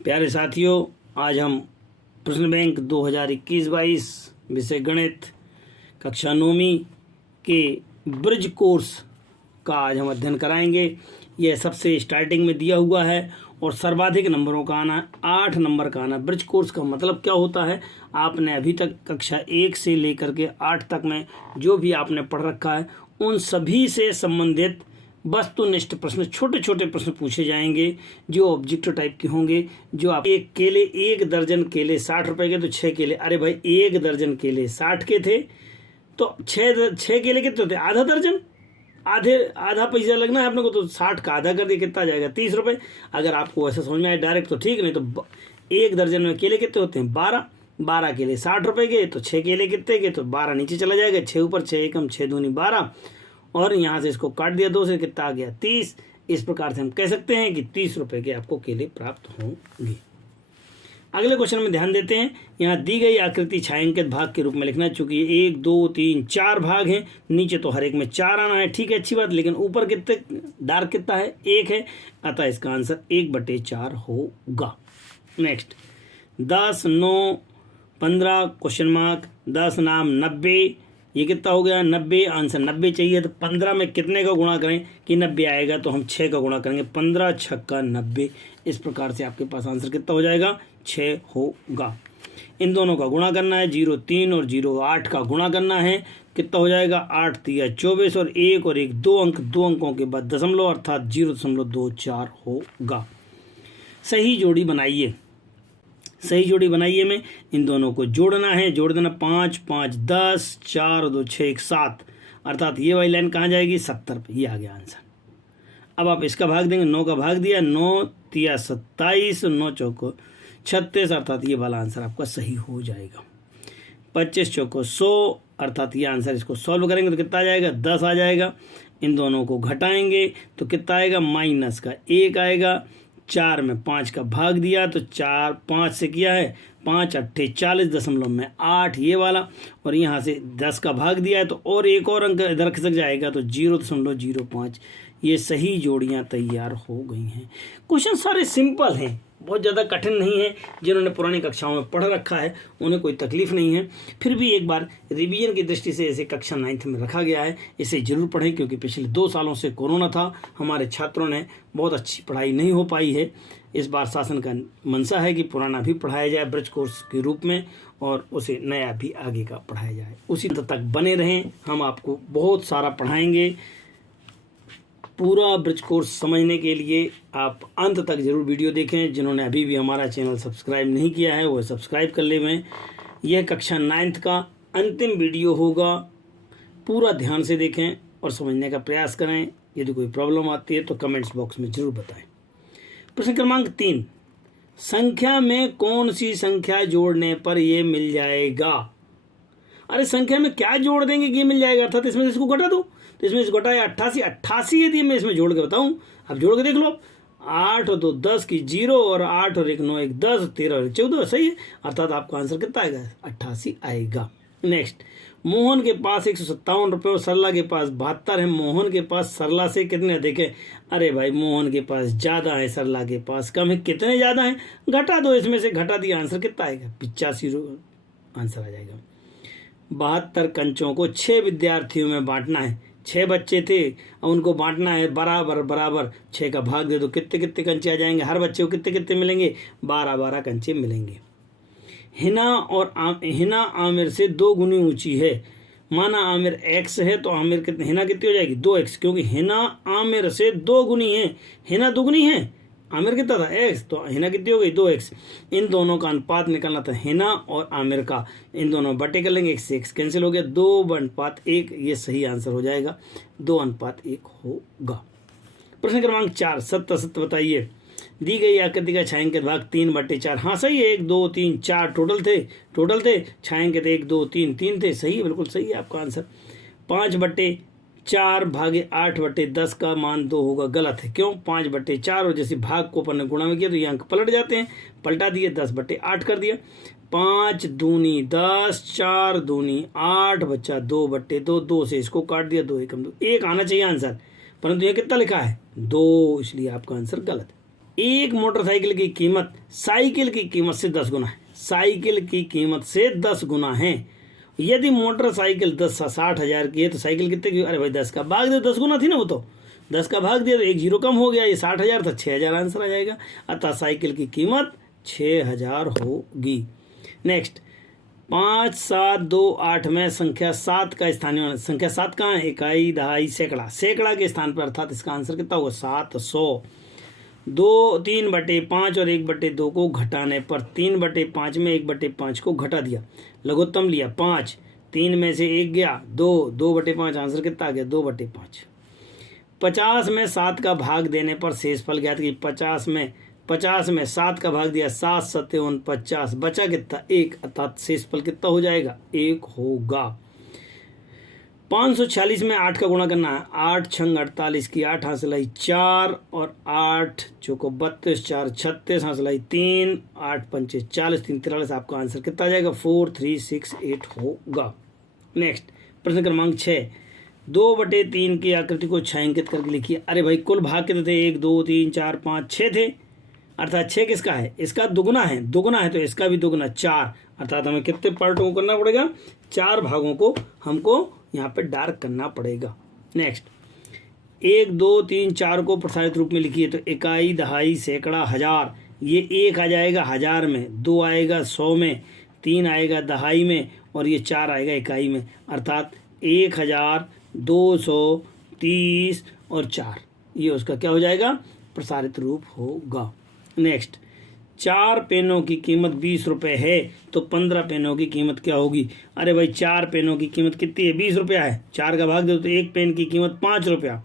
प्यारे साथियों, आज हम प्रश्न बैंक 2021-22 विषय गणित कक्षा 9वीं के ब्रिज कोर्स का आज हम अध्ययन कराएंगे। यह सबसे स्टार्टिंग में दिया हुआ है और सर्वाधिक नंबरों का आना, 8 नंबर का आना। ब्रिज कोर्स का मतलब क्या होता है? आपने अभी तक कक्षा 1 से लेकर के 8 तक में जो भी आपने पढ़ रखा है उन सभी से संबंधित वस्तुनिष्ठ प्रश्न, छोटे छोटे प्रश्न पूछे जाएंगे जो ऑब्जेक्टिव टाइप के होंगे। जो आप एक दर्जन केले 60 रुपए के, तो 6 केले, अरे भाई 1 दर्जन केले 60 के थे तो 6 केले कितने होते? आधा दर्जन, आधा पैसा लगना है अपने को, तो 60 का आधा कर दिया, कितना जाएगा? 30 रुपए। अगर आपको ऐसा समझ में आए डायरेक्ट तो ठीक, नहीं तो 1 दर्जन में केले कितने होते हैं? 12 केले 60 रुपए के, तो 6 केले कितने के? तो 12 नीचे चला जाएगा, 6 ऊपर, 6 एकम 6 दूनी 12, और यहाँ से इसको काट दिया 2 से, कितना आ गया? 30। इस प्रकार से हम कह सकते हैं कि 30 रुपए के आपको केले प्राप्त होंगे। अगले क्वेश्चन में ध्यान देते हैं। यहाँ दी गई आकृति छायांकित भाग के रूप में लिखना है। चूंकि 1 2 3 4 भाग हैं, नीचे तो हर एक में 4 आना है, ठीक है, अच्छी बात। लेकिन ऊपर कितने डार्क कितना है? 1 है, अतः इसका आंसर 1/4 होगा। नेक्स्ट 10 9 15 क्वेश्चन मार्क 10 नाम 90, ये कितना हो गया? 90। आंसर 90 चाहिए, तो 15 में कितने का गुणा करें कि 90 आएगा? तो हम 6 का गुणा करेंगे, 15 छक्का 90। इस प्रकार से आपके पास आंसर कितना हो जाएगा? 6 होगा। इन दोनों का गुणा करना है, 0 3 और 0 8 का गुणा करना है, कितना हो जाएगा? 8 3 24 और 1 2 अंक, 2 अंकों के बाद दशमलव अर्थात 0.24 होगा। सही जोड़ी बनाइए। सही जोड़ी बनाइए में इन दोनों को जोड़ना है, जोड़ देना 5 5 10, 4 2 6 1 7, अर्थात ये वाली लाइन कहाँ जाएगी? 70 पे। ये आ गया आंसर। अब आप इसका भाग देंगे, 9 का भाग दिया, 9 3 27, 9 चौको 36, अर्थात ये वाला आंसर आपका सही हो जाएगा। 25 चौको 100, अर्थात ये आंसर, इसको सॉल्व करेंगे तो कितना आ जाएगा? 10 आ जाएगा। इन दोनों को घटाएंगे तो कितना आएगा? माइनस का 1 आएगा। 4 में 5 का भाग दिया तो 4 5 से किया है, 5 8 40.8 ये वाला, और यहाँ से 10 का भाग दिया है तो और एक और अंक इधर खिसक जाएगा तो 0.05। ये सही जोड़ियाँ तैयार हो गई हैं। क्वेश्चन सारे सिंपल हैं, बहुत ज़्यादा कठिन नहीं है। जिन्होंने पुरानी कक्षाओं में पढ़ रखा है उन्हें कोई तकलीफ नहीं है। फिर भी एक बार रिवीजन की दृष्टि से इसे कक्षा 9th में रखा गया है। इसे जरूर पढ़ें, क्योंकि पिछले 2 सालों से कोरोना था, हमारे छात्रों ने बहुत अच्छी पढ़ाई नहीं हो पाई है। इस बार शासन का मंशा है कि पुराना भी पढ़ाया जाए ब्रिज कोर्स के रूप में, और उसे नया भी आगे का पढ़ाया जाए। उसी तक बने रहें, हम आपको बहुत सारा पढ़ाएंगे। पूरा ब्रिज कोर्स समझने के लिए आप अंत तक जरूर वीडियो देखें। जिन्होंने अभी भी हमारा चैनल सब्सक्राइब नहीं किया है वो सब्सक्राइब कर लें। यह कक्षा 9th का अंतिम वीडियो होगा, पूरा ध्यान से देखें और समझने का प्रयास करें। यदि कोई प्रॉब्लम आती है तो कमेंट्स बॉक्स में जरूर बताएं। प्रश्न क्रमांक 3, संख्या में कौन सी संख्या जोड़ने पर यह मिल जाएगा? अरे संख्या में क्या जोड़ देंगे कि ये मिल जाएगा? अर्थात इसमें से इसको घटा दो, तो इसमें से घटाया 88 यदि मैं इसमें जोड़ के बताऊं, अब जोड़ के देख लो। 8 और 2 10 की 0, और 8 और 1 9 1 10, 13 और 1 14, सही है। अर्थात आपका आंसर कितना आएगा? 88 आएगा। नेक्स्ट, मोहन के पास 157 रुपये और सरला के पास 72 है। मोहन के पास सरला से कितने अधिक है? अरे भाई मोहन के पास ज़्यादा है, सरला के पास कम है। कितने ज़्यादा है? घटा दो, इसमें से घटा दिया, आंसर कितना आएगा? 85 आंसर आ जाएगा। 72 कंचों को 6 विद्यार्थियों में बांटना है। 6 बच्चे थे, उनको बांटना है बराबर बराबर। 6 का भाग दे दो, कितने कितने कंचे आ जाएंगे? हर बच्चे को कितने कितने मिलेंगे? 12 कंचे मिलेंगे। हिना आमिर से 2 गुनी ऊंची है। माना आमिर x है तो आमिर कितने, हिना कितनी हो जाएगी? 2x, क्योंकि हिना आमिर से 2 गुनी है। हिना दुगुनी है, आमिर कितना था? x, तो हिना कितनी हो गई? 2x। इन दोनों का अनुपात निकालना था, हिना और आमिर का। इन दोनों बटे कर लेंगे, 1 से 1 कैंसिल हो गया, 2:1। ये सही आंसर हो जाएगा, 2:1 होगा। प्रश्न क्रमांक 4, सत्य असत्य बताइए। दी गई आकृति का छायांकित भाग 3/4। हाँ सही है, 1 2 3 4 टोटल थे। छायांकित 1 2 3 3 थे, सही है, बिल्कुल सही है आपका आंसर। 5/4 भागे 8/10 का मान 2 होगा, गलत है। क्यों? 5/4, और जैसे भाग को अपन ने गुणा में किया तो ये अंक पलट जाते हैं, पलटा दिए, 10/8 कर दिया। 5 दूनी 10, 4 दूनी 8, बच्चा 2/2, 2 से इसको काट दिया, 2 एकम 2, 1 आना चाहिए आंसर, परंतु ये कितना लिखा है? 2, इसलिए आपका आंसर गलत है। एक मोटरसाइकिल की कीमत साइकिल की कीमत से 10 गुना है। साइकिल की कीमत से 10 गुना है। यदि मोटरसाइकिल 60,000 की है तो साइकिल कितने की? अरे भाई 10 का भाग दे, 10 गुना थी ना वो, तो 10 का भाग दिया तो एक जीरो कम हो गया, ये 60,000 था, 6,000 आंसर आ जाएगा। अतः साइकिल की कीमत 6,000 होगी। नेक्स्ट, 5, 7, 2, 8 में संख्या 7 का स्थानीय मान। संख्या 7 कहाँ है? इकाई, दहाई, सैकड़ा। सैकड़ा के स्थान पर, अर्थात इसका आंसर कितना होगा? 700। 3/5 और 1/2 को घटाने पर 3/5 में 1/5 को घटा दिया, लघुत्तम लिया 5, 3 में से 1 गया 2, 2/5 आंसर कितना आ गया? 2/5। 50 में 7 का भाग देने पर शेषफल ज्ञात की। 50 में 7 का भाग दिया, 7 7 49, बचा कितना? 1, अर्थात शेषफल कितना हो जाएगा? 1 होगा। 546 में 8 का गुणा करना है। 8 छंग 48 की 8 हासिल आई 4 और 8 चौको 32, 4 36 हासिल आई 3, 8 पंचे 40, 3 43। आपका आंसर कितना आ जाएगा? 4368 होगा। नेक्स्ट, प्रश्न क्रमांक 6, 2/3 की आकृति को छायांकित करके लिखिए। अरे भाई कुल भाग कितने थे? 1 2 3 4 5 6 थे, अर्थात 6 किसका है? इसका दुगुना है। दुगुना है तो इसका भी दुगुना 4, अर्थात हमें कितने पार्टों को करना पड़ेगा? 4 भागों को हमको यहाँ पे डार्क करना पड़ेगा। नेक्स्ट, 1 2 3 4 को प्रसारित रूप में लिखिए। तो इकाई, दहाई, सैकड़ा, हजार। ये 1 आ जाएगा 1000 में, 2 आएगा 100 में, 3 आएगा दहाई में और ये 4 आएगा इकाई में, अर्थात 1000, 230 और 4, ये उसका क्या हो जाएगा? प्रसारित रूप होगा। नेक्स्ट, 4 पेनों की कीमत 20 रुपये है तो 15 पेनों की कीमत क्या होगी? अरे भाई 4 पेनों की कीमत कितनी है? 20 रुपया है। 4 का भाग दो तो 1 पेन की कीमत 5 रुपया।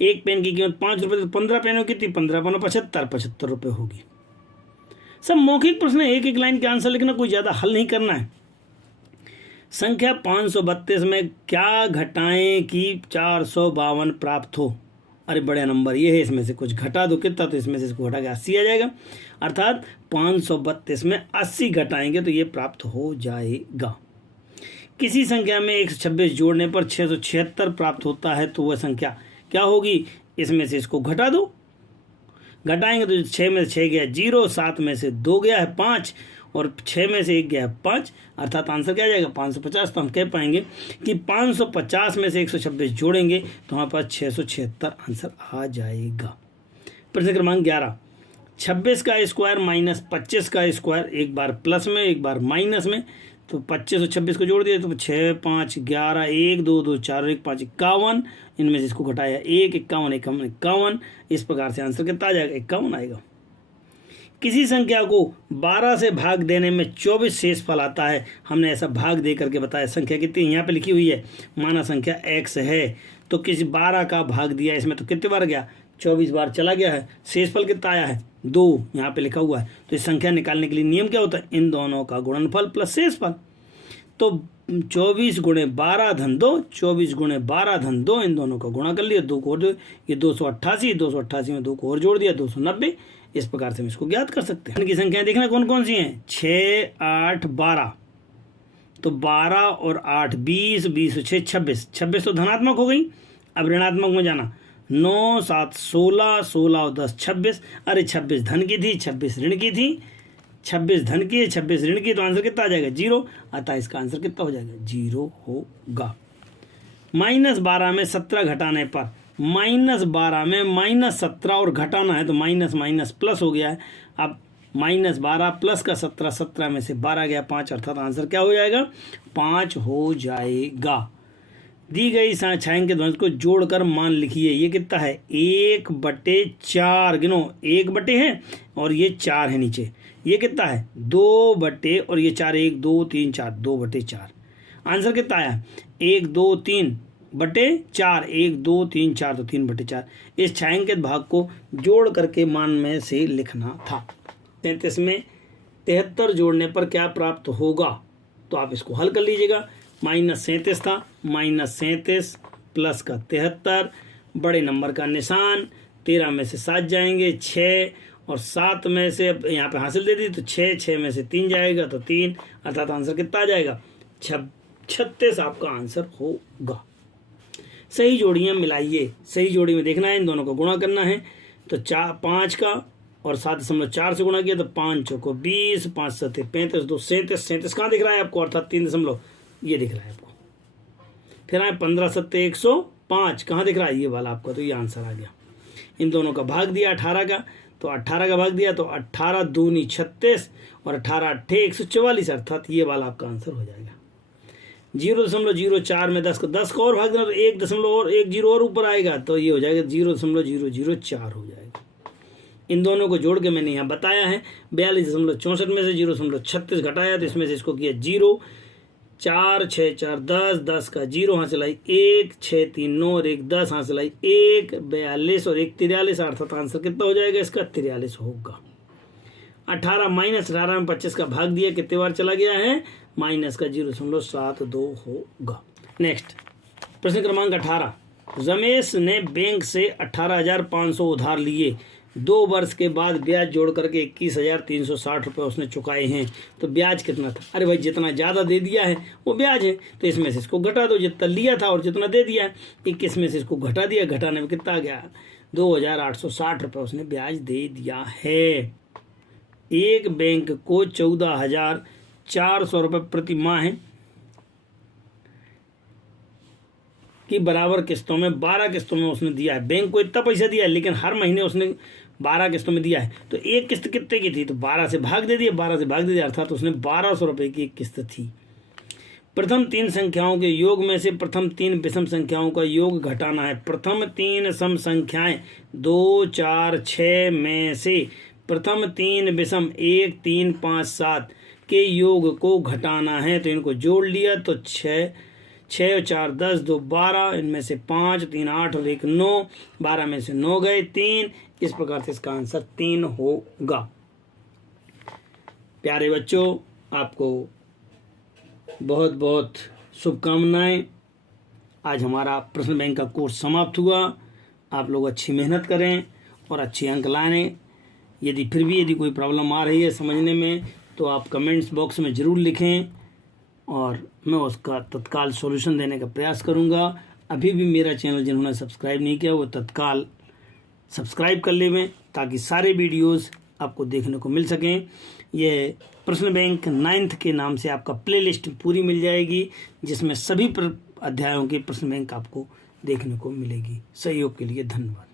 1 पेन की कीमत 5 रुपये तो 15 पेनों की कितनी? 15 पेनों 75 रुपये होगी। सब मौखिक प्रश्न, एक एक लाइन के आंसर लिखना, कोई ज़्यादा हल नहीं करना है। संख्या 532 में क्या घटाएं कि 452 प्राप्त हो? अरे बड़े नंबर ये है, इसमें से कुछ घटा दो, कितना? तो इसमें से इसको घटा के 80 आ जाएगा, अर्थात 532 में 80 घटाएंगे तो ये प्राप्त हो जाएगा। किसी संख्या में 126 जोड़ने पर 676 प्राप्त होता है तो वह संख्या क्या होगी? इसमें से इसको घटा दो, घटाएंगे तो 6 में से 6 गया 0, 7 में से 2 गया है 5 और 6 में से 1 गया है 5, अर्थात आंसर क्या आ जाएगा? 550। तो हम कह पाएंगे कि 550 में से 126 जोड़ेंगे तो हमारे पास 676 आंसर आ जाएगा। प्रश्न क्रमांक 11, 26 का स्क्वायर माइनस 25 का स्क्वायर, एक बार प्लस में एक बार माइनस में, तो 25 और 26 को जोड़ दिया तो 6 5 11, 1 2 2 4 1 5 51, इनमें से इसको घटाया 1 51 51 51, इस प्रकार से आंसर कितना आ जाएगा? 51 आएगा। किसी संख्या को 12 से भाग देने में 24 शेषफल आता है, हमने ऐसा भाग दे करके बताया। संख्या कितनी यहाँ पे लिखी हुई है? माना संख्या x है तो किसी 12 का भाग दिया, इसमें तो कितने बार गया? 24 बार चला गया है। शेषफल कितना आया है? 2, यहाँ पे लिखा हुआ है। तो इस संख्या निकालने के लिए नियम क्या होता है? इन दोनों का गुणनफल प्लस शेषफल। तो 24 गुणे 12 धन 2, 24 गुणे 12 धन 2, इन दोनों का गुणा कर लिया, 2 को और दो, ये 288, 288 में 2 को और जोड़ दिया 290। इस प्रकार से हम इसको ज्ञात कर सकते हैं। इनकी संख्याएं देखना कौन कौन सी हैं? 6 8 12, तो 12 और 8 20, 20 और 6 26, 26 तो धनात्मक हो गई। अब ऋणात्मक में जाना, 9 7 16, 16 और 10 26। अरे 26 धन की थी, 26 ऋण की थी, 26 धन की है, 26 ऋण की, तो आंसर कितना आ जाएगा? 0, अतः इसका आंसर कितना हो जाएगा? 0 होगा। -12 में 17 घटाने पर, -12 में -17 और घटाना है तो माइनस माइनस प्लस हो गया है। अब -12 प्लस का 17, 17 में से 12 गया 5, अर्थात आंसर क्या हो जाएगा? 5 हो जाएगा। दी गई छायांकित ध्वंस को जोड़कर मान लिखिए। ये कितना है? 1/4, गिनो 1 बटे है और ये 4 है नीचे, ये कितना है? 2 बटे और ये 4, 1 2 3 4, 2/4। आंसर कितना आया? 1 2 3 बटे 4, 1 2 3 4, तो 3/4। इस छायांकित भाग को जोड़ करके मान में से लिखना था। 33 में 73 जोड़ने पर क्या प्राप्त होगा? तो आप इसको हल कर लीजिएगा। -37 था, -37 प्लस का 73, बड़े नंबर का निशान, 13 में से 7 जाएंगे 6 और 7 में से यहाँ पे हासिल दे दी तो 6, 6 में से 3 जाएगा तो 3, अर्थात आंसर कितना आ जाएगा? 36 आपका आंसर होगा। सही जोड़ियाँ मिलाइए। सही जोड़ी में देखना है, इन दोनों को गुणा करना है। तो 5 का और 7.4 से गुणा किया तो 5 चौको 20, 5 सत्ते 35, 2 37, 37 कहाँ दिख रहा है आपको, अर्थात 3 दशमलव ये दिख रहा है आपको। फिर आए 15 सत्ते 105, कहाँ दिख रहा है ये वाला आपको, तो ये आंसर आ गया। इन दोनों का भाग दिया 18 का, तो 18 का भाग दिया तो 18 दूनी 36 और 18 अट्ठे 144, अर्थात ये वाला आपका आंसर हो जाएगा। 0.04 में 10 का और भाग देना तो 1 दशमलव और 1 जीरो और ऊपर आएगा, तो ये हो जाएगा 0.004 हो जाएगा। इन दोनों को जोड़ के मैंने यहाँ बताया है। 42.64 में से 0.36 घटाया तो इसमें से इसको किया 0, 4 6 4 10, 10 का 0 हासिल आई 1, 6 3 9 और 1 10 हासिल आई 1, 42 और 1 43, अर्थात आंसर कितना हो जाएगा इसका 43 होगा। 18 माइनस 18 में 25 का भाग दिया, कितने बार चला गया है, माइनस का 0.72 होगा। नेक्स्ट प्रश्न क्रमांक 18, रमेश ने बैंक से 18,500 उधार लिए, 2 वर्ष के बाद ब्याज जोड़ करके 21,360 रुपये उसने चुकाए हैं, तो ब्याज कितना था। अरे भाई जितना ज़्यादा दे दिया है वो ब्याज है, तो इसमें से इसको घटा दो, जितना लिया था और जितना दे दिया है 21 में से इसको घटा दिया, घटाने में कितना आ गया 2,860 रुपये उसने ब्याज दे दिया है। एक बैंक को 14,400 रुपये प्रति माह की बराबर किस्तों में 12 किस्तों में उसने दिया है। बैंक को इतना पैसा दिया है लेकिन हर महीने उसने 12 किस्तों में दिया है, तो एक किस्त कितने की थी, तो 12 से भाग दे दिया, 12 से भाग दे दिया, अर्थात उसने 1200 रुपये की एक किस्त थी। प्रथम 3 संख्याओं के योग में से प्रथम 3 विषम संख्याओं का योग घटाना है। प्रथम 3 सम संख्याएं 2 4 6 में से प्रथम 3 विषम 1 3 5 7 के योग को घटाना है, तो इनको जोड़ लिया तो 6 और 4 10, 2 12, इनमें से 5 3 8 और 1 9, 12 में से 9 गए 3, इस प्रकार से इसका आंसर 3 होगा। प्यारे बच्चों, आपको बहुत बहुत शुभकामनाएं। आज हमारा प्रश्न बैंक का कोर्स समाप्त हुआ। आप लोग अच्छी मेहनत करें और अच्छे अंक लाएं। यदि फिर भी यदि कोई प्रॉब्लम आ रही है समझने में तो आप कमेंट्स बॉक्स में ज़रूर लिखें और मैं उसका तत्काल सॉल्यूशन देने का प्रयास करूंगा। अभी भी मेरा चैनल जिन्होंने सब्सक्राइब नहीं किया वो तत्काल सब्सक्राइब कर लें ताकि सारे वीडियोस आपको देखने को मिल सकें। ये प्रश्न बैंक 9th के नाम से आपका प्लेलिस्ट पूरी मिल जाएगी, जिसमें सभी अध्यायों की प्रश्न बैंक आपको देखने को मिलेगी। सहयोग के लिए धन्यवाद।